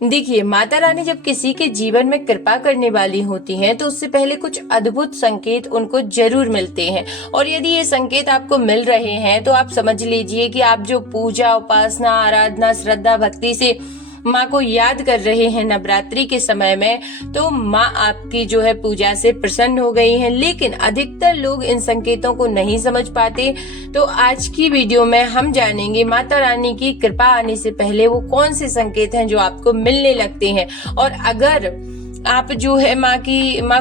देखिए, माता रानी जब किसी के जीवन में कृपा करने वाली होती हैं तो उससे पहले कुछ अद्भुत संकेत उनको जरूर मिलते हैं। और यदि ये संकेत आपको मिल रहे हैं तो आप समझ लीजिए कि आप जो पूजा, उपासना, आराधना, श्रद्धा, भक्ति से माँ को याद कर रहे हैं नवरात्रि के समय में, तो माँ आपकी जो है पूजा से प्रसन्न हो गई हैं। लेकिन अधिकतर लोग इन संकेतों को नहीं समझ पाते। तो आज की वीडियो में हम जानेंगे माता रानी की कृपा आने से पहले वो कौन से संकेत हैं जो आपको मिलने लगते हैं। और अगर आप जो है माँ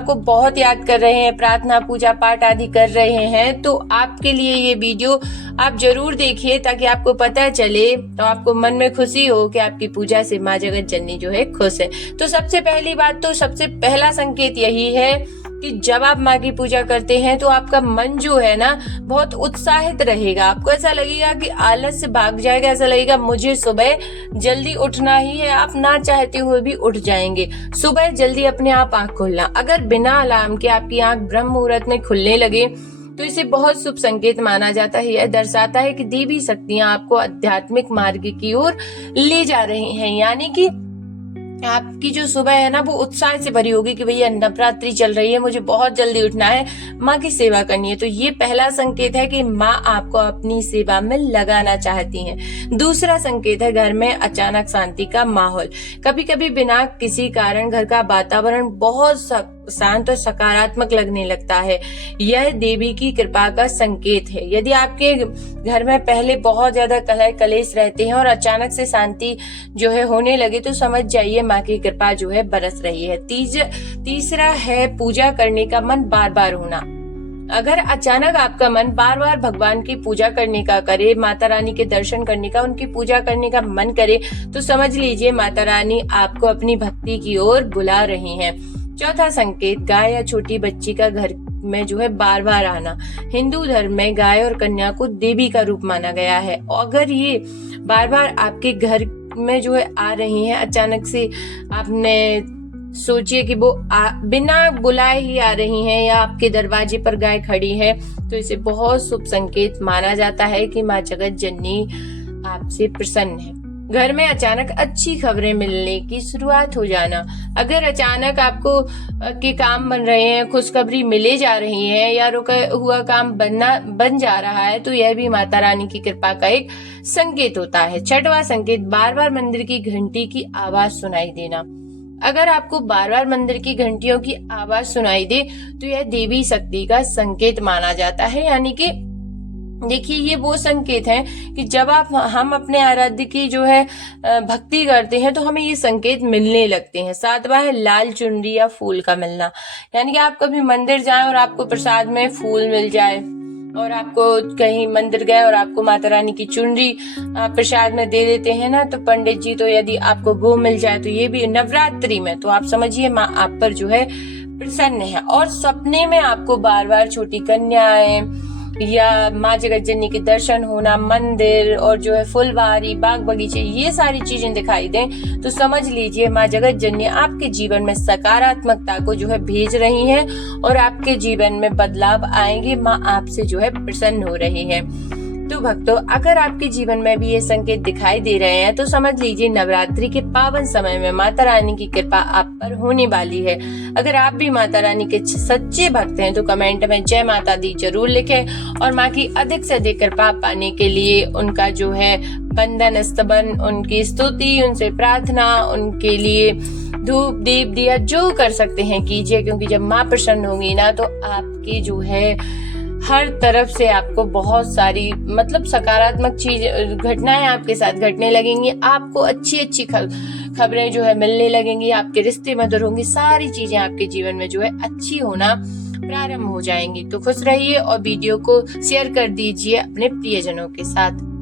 को बहुत याद कर रहे हैं, प्रार्थना, पूजा पाठ आदि कर रहे हैं, तो आपके लिए ये वीडियो आप जरूर देखिए ताकि आपको पता चले तो आपको मन में खुशी हो कि आपकी पूजा से माँ जगत जननी जो है खुश है। तो सबसे पहली बात, तो सबसे पहला संकेत यही है कि जब आप माँ की पूजा करते हैं तो आपका मन जो है ना बहुत उत्साहित रहेगा। आपको ऐसा लगेगा कि आलस से भाग जाएगा, ऐसा लगेगा मुझे सुबह जल्दी उठना ही है। आप ना चाहते हुए भी उठ जाएंगे। सुबह जल्दी अपने आप आंख खोलना, अगर बिना अलार्म के आपकी आंख ब्रह्म मुहूर्त में खुलने लगे तो इसे बहुत शुभ संकेत माना जाता है। यह दर्शाता है कि देवी शक्तियां आपको आध्यात्मिक मार्ग की ओर ले जा रही हैं। यानी कि आपकी जो सुबह है ना वो उत्साह से भरी होगी कि भैया नवरात्रि चल रही है, मुझे बहुत जल्दी उठना है, माँ की सेवा करनी है। तो ये पहला संकेत है कि माँ आपको अपनी सेवा में लगाना चाहती हैं। दूसरा संकेत है घर में अचानक शांति का माहौल। कभी कभी बिना किसी कारण घर का वातावरण बहुत शांत और सकारात्मक लगने लगता है। यह देवी की कृपा का संकेत है। यदि आपके घर में पहले बहुत ज्यादा कलह कलेश रहते हैं और अचानक से शांति जो है होने लगे तो समझ जाइए माँ की कृपा जो है बरस रही है। तीसरा है पूजा करने का मन बार बार होना। अगर अचानक आपका मन बार बार भगवान की पूजा करने का करे, माता रानी के दर्शन करने का, उनकी पूजा करने का मन करे, तो समझ लीजिए माता रानी आपको अपनी भक्ति की ओर बुला रही हैं। चौथा संकेत, गाय या छोटी बच्ची का घर में जो है बार बार आना। हिंदू धर्म में गाय और कन्या को देवी का रूप माना गया है। अगर ये बार बार आपके घर में जो है आ रही हैं, अचानक से आपने सोचिए कि वो बिना बुलाए ही आ रही हैं या आपके दरवाजे पर गाय खड़ी है, तो इसे बहुत शुभ संकेत माना जाता है कि माँ जगत जननी आपसे प्रसन्न है। घर में अचानक अच्छी खबरें मिलने की शुरुआत हो जाना। अगर अचानक आपको के काम बन रहे हैं, खुशखबरी मिले जा रही है या रुका हुआ काम बन जा रहा है, तो यह भी माता रानी की कृपा का एक संकेत होता है। छठवां संकेत, बार बार मंदिर की घंटी की आवाज सुनाई देना। अगर आपको बार बार मंदिर की घंटियों की आवाज सुनाई दे तो यह देवी शक्ति का संकेत माना जाता है। यानी कि देखिए, ये वो संकेत हैं कि जब हम अपने आराध्य की जो है भक्ति करते हैं तो हमें ये संकेत मिलने लगते हैं। सातवां है लाल चुनरी या फूल का मिलना। यानी कि आप कभी मंदिर जाएं और आपको प्रसाद में फूल मिल जाए, और आपको कहीं मंदिर गए और आपको माता रानी की चुनरी प्रसाद में दे देते हैं ना, तो पंडित जी, तो यदि आपको वो मिल जाए तो ये भी नवरात्रि में, तो आप समझिए माँ आप पर जो है प्रसन्न है। और सपने में आपको बार बार छोटी कन्याएं या माँ जगत जननी के दर्शन होना, मंदिर और जो है फुलवारी, बाग बगीचे, ये सारी चीजें दिखाई दें तो समझ लीजिए माँ जगत जननी आपके जीवन में सकारात्मकता को जो है भेज रही हैं और आपके जीवन में बदलाव आएंगे। माँ आपसे जो है प्रसन्न हो रही है। तो भक्तों, अगर आपके जीवन में भी ये संकेत दिखाई दे रहे हैं तो समझ लीजिए नवरात्रि के पावन समय में माता रानी की कृपा आप पर होने वाली है। अगर आप भी माता रानी के सच्चे भक्त हैं तो कमेंट में जय माता दी जरूर लिखें और माँ की अधिक से अधिक कृपा पाने के लिए उनका जो है बंदन स्तवन, उनकी स्तुति, उनसे प्रार्थना, उनके लिए धूप दीप दिया जो कर सकते हैं कीजिए, क्योंकि जब माँ प्रसन्न होंगी ना तो आपकी जो है हर तरफ से आपको बहुत सारी सकारात्मक घटनाएं आपके साथ घटने लगेंगी। आपको अच्छी अच्छी खबरें जो है मिलने लगेंगी, आपके रिश्ते मधुर होंगे, सारी चीजें आपके जीवन में जो है अच्छी होना प्रारंभ हो जाएंगी। तो खुश रहिए और वीडियो को शेयर कर दीजिए अपने प्रियजनों के साथ।